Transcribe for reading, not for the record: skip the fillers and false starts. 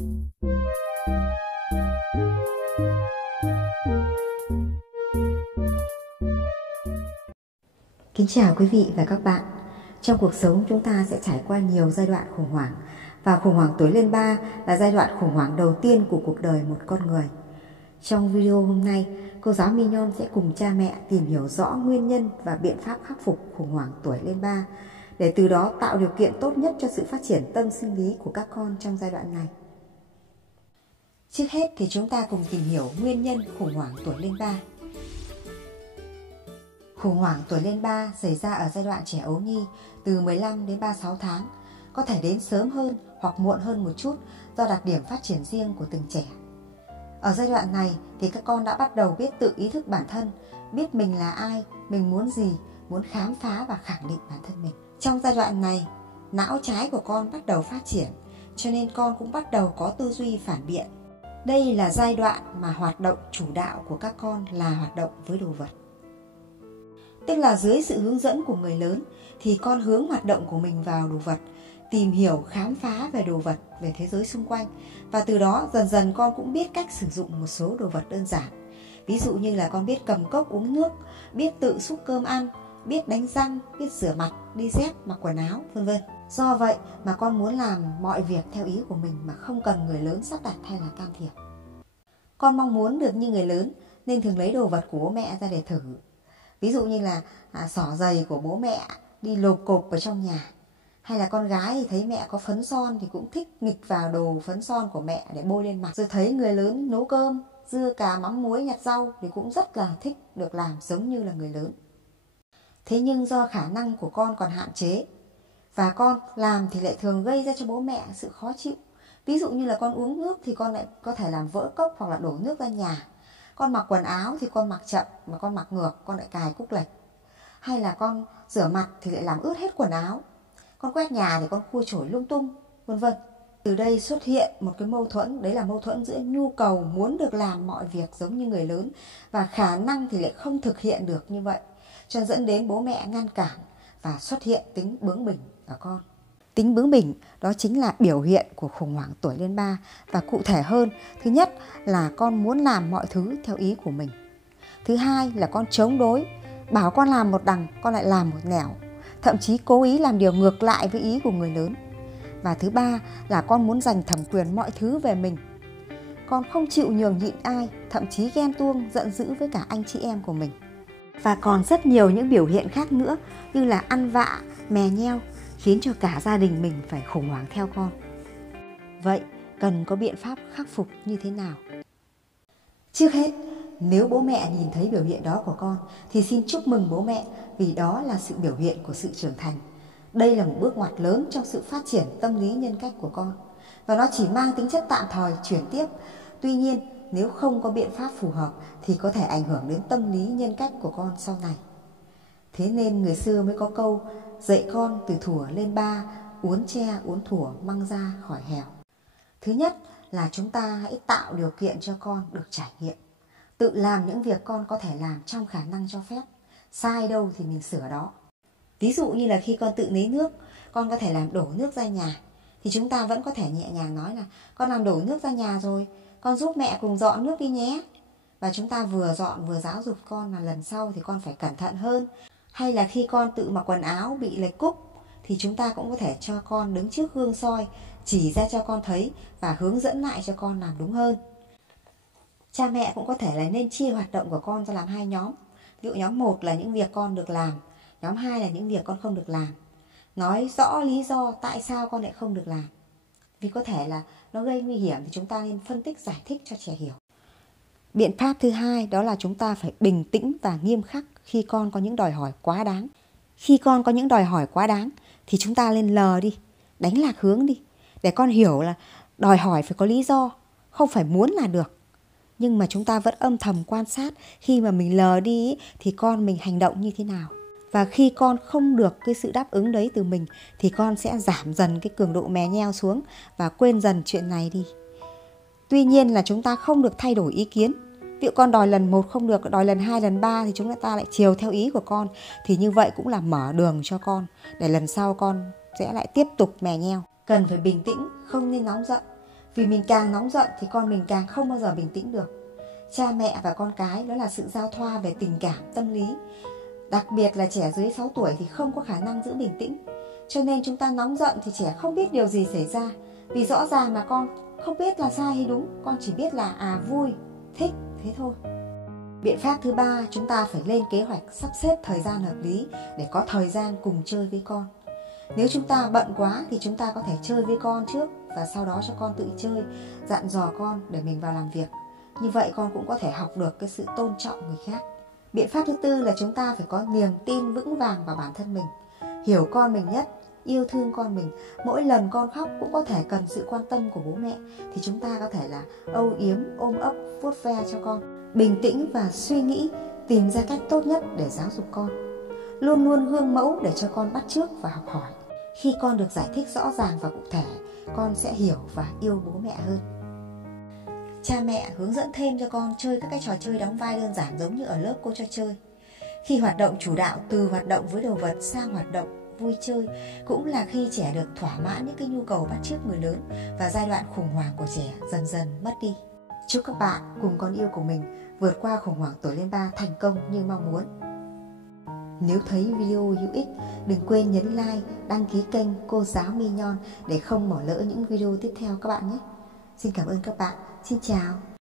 Kính chào quý vị và các bạn. Trong cuộc sống chúng ta sẽ trải qua nhiều giai đoạn khủng hoảng, và khủng hoảng tuổi lên 3 là giai đoạn khủng hoảng đầu tiên của cuộc đời một con người. Trong video hôm nay, cô giáo Mignon sẽ cùng cha mẹ tìm hiểu rõ nguyên nhân và biện pháp khắc phục khủng hoảng tuổi lên 3 để từ đó tạo điều kiện tốt nhất cho sự phát triển tâm sinh lý của các con trong giai đoạn này. Trước hết thì chúng ta cùng tìm hiểu nguyên nhân khủng hoảng tuổi lên 3. Khủng hoảng tuổi lên 3 xảy ra ở giai đoạn trẻ ấu nhi từ 15 đến 36 tháng, có thể đến sớm hơn hoặc muộn hơn một chút do đặc điểm phát triển riêng của từng trẻ. Ở giai đoạn này thì các con đã bắt đầu biết tự ý thức bản thân, biết mình là ai, mình muốn gì, muốn khám phá và khẳng định bản thân mình. Trong giai đoạn này, não trái của con bắt đầu phát triển, cho nên con cũng bắt đầu có tư duy phản biện. Đây là giai đoạn mà hoạt động chủ đạo của các con là hoạt động với đồ vật. Tức là dưới sự hướng dẫn của người lớn thì con hướng hoạt động của mình vào đồ vật, tìm hiểu, khám phá về đồ vật, về thế giới xung quanh. Và từ đó dần dần con cũng biết cách sử dụng một số đồ vật đơn giản. Ví dụ như là con biết cầm cốc uống nước, biết tự xúc cơm ăn, biết đánh răng, biết rửa mặt, đi dép, mặc quần áo, vân vân. Do vậy mà con muốn làm mọi việc theo ý của mình mà không cần người lớn sắp đặt hay là can thiệp. Con mong muốn được như người lớn nên thường lấy đồ vật của bố mẹ ra để thử. Ví dụ như là xỏ giày của bố mẹ đi lộp cộp ở trong nhà. Hay là con gái thì thấy mẹ có phấn son thì cũng thích nghịch vào đồ phấn son của mẹ để bôi lên mặt. Rồi thấy người lớn nấu cơm, dưa cà mắm muối nhặt rau thì cũng rất là thích được làm giống như là người lớn. Thế nhưng do khả năng của con còn hạn chế và con làm thì lại thường gây ra cho bố mẹ sự khó chịu. Ví dụ như là con uống nước thì con lại có thể làm vỡ cốc hoặc là đổ nước ra nhà. Con mặc quần áo thì con mặc chậm mà con mặc ngược, con lại cài cúc lệch. Hay là con rửa mặt thì lại làm ướt hết quần áo. Con quét nhà thì con khua chổi lung tung, vân vân. Từ đây xuất hiện một cái mâu thuẫn, đấy là mâu thuẫn giữa nhu cầu muốn được làm mọi việc giống như người lớn và khả năng thì lại không thực hiện được như vậy, cho dẫn đến bố mẹ ngăn cản và xuất hiện tính bướng bỉnh ở con. Tính bướng bỉnh đó chính là biểu hiện của khủng hoảng tuổi lên 3, và cụ thể hơn, thứ nhất là con muốn làm mọi thứ theo ý của mình. Thứ hai là con chống đối, bảo con làm một đằng con lại làm một nẻo, thậm chí cố ý làm điều ngược lại với ý của người lớn. Và thứ ba là con muốn giành thẩm quyền mọi thứ về mình. Con không chịu nhường nhịn ai, thậm chí ghen tuông, giận dữ với cả anh chị em của mình. Và còn rất nhiều những biểu hiện khác nữa như là ăn vạ, mè nheo, khiến cho cả gia đình mình phải khủng hoảng theo con. Vậy cần có biện pháp khắc phục như thế nào? Trước hết, nếu bố mẹ nhìn thấy biểu hiện đó của con thì xin chúc mừng bố mẹ, vì đó là sự biểu hiện của sự trưởng thành. Đây là một bước ngoặt lớn trong sự phát triển tâm lý nhân cách của con, và nó chỉ mang tính chất tạm thời, chuyển tiếp. Tuy nhiên, nếu không có biện pháp phù hợp thì có thể ảnh hưởng đến tâm lý nhân cách của con sau này. Thế nên người xưa mới có câu dạy con từ thuở lên 3, uốn tre uốn thủa mang ra khỏi hèo. Thứ nhất là chúng ta hãy tạo điều kiện cho con được trải nghiệm, tự làm những việc con có thể làm trong khả năng cho phép. Sai đâu thì mình sửa đó. Ví dụ như là khi con tự lấy nước, con có thể làm đổ nước ra nhà, thì chúng ta vẫn có thể nhẹ nhàng nói là con làm đổ nước ra nhà rồi, con giúp mẹ cùng dọn nước đi nhé. Và chúng ta vừa dọn vừa giáo dục con là lần sau thì con phải cẩn thận hơn. Hay là khi con tự mặc quần áo bị lệch cúc thì chúng ta cũng có thể cho con đứng trước gương soi, chỉ ra cho con thấy và hướng dẫn lại cho con làm đúng hơn. Cha mẹ cũng có thể là nên chia hoạt động của con ra làm 2 nhóm. Ví dụ nhóm 1 là những việc con được làm, nhóm 2 là những việc con không được làm. Nói rõ lý do tại sao con lại không được làm. Vì có thể là nó gây nguy hiểm thì chúng ta nên phân tích giải thích cho trẻ hiểu. Biện pháp thứ hai đó là chúng ta phải bình tĩnh và nghiêm khắc khi con có những đòi hỏi quá đáng. Khi con có những đòi hỏi quá đáng thì chúng ta lên lờ đi, đánh lạc hướng đi, để con hiểu là đòi hỏi phải có lý do, không phải muốn là được. Nhưng mà chúng ta vẫn âm thầm quan sát khi mà mình lờ đi thì con mình hành động như thế nào. Và khi con không được cái sự đáp ứng đấy từ mình thì con sẽ giảm dần cái cường độ mè nheo xuống và quên dần chuyện này đi. Tuy nhiên là chúng ta không được thay đổi ý kiến. Ví dụ con đòi lần 1 không được, đòi lần 2, lần 3 thì chúng ta lại chiều theo ý của con. Thì như vậy cũng là mở đường cho con để lần sau con sẽ lại tiếp tục mè nheo. Cần phải bình tĩnh, không nên nóng giận. Vì mình càng nóng giận thì con mình càng không bao giờ bình tĩnh được. Cha mẹ và con cái đó là sự giao thoa về tình cảm, tâm lý. Đặc biệt là trẻ dưới 6 tuổi thì không có khả năng giữ bình tĩnh. Cho nên chúng ta nóng giận thì trẻ không biết điều gì xảy ra. Vì rõ ràng là con không biết là sai hay đúng, con chỉ biết là vui, thích, thế thôi. Biện pháp thứ ba, chúng ta phải lên kế hoạch sắp xếp thời gian hợp lý để có thời gian cùng chơi với con. Nếu chúng ta bận quá thì chúng ta có thể chơi với con trước và sau đó cho con tự chơi, dặn dò con để mình vào làm việc. Như vậy con cũng có thể học được cái sự tôn trọng người khác. Biện pháp thứ tư là chúng ta phải có niềm tin vững vàng vào bản thân mình, hiểu con mình nhất, yêu thương con mình. Mỗi lần con khóc cũng có thể cần sự quan tâm của bố mẹ, thì chúng ta có thể là âu yếm, ôm ấp, vuốt ve cho con. Bình tĩnh và suy nghĩ, tìm ra cách tốt nhất để giáo dục con. Luôn luôn gương mẫu để cho con bắt chước và học hỏi. Khi con được giải thích rõ ràng và cụ thể, con sẽ hiểu và yêu bố mẹ hơn. Cha mẹ hướng dẫn thêm cho con chơi các cái trò chơi đóng vai đơn giản giống như ở lớp cô cho chơi. Khi hoạt động chủ đạo từ hoạt động với đồ vật sang hoạt động vui chơi cũng là khi trẻ được thỏa mãn những cái nhu cầu bắt chước người lớn và giai đoạn khủng hoảng của trẻ dần dần mất đi. Chúc các bạn cùng con yêu của mình vượt qua khủng hoảng tuổi lên 3 thành công như mong muốn. Nếu thấy video hữu ích, đừng quên nhấn like, đăng ký kênh Cô Giáo My Nhon để không bỏ lỡ những video tiếp theo các bạn nhé. Xin cảm ơn các bạn. Xin chào.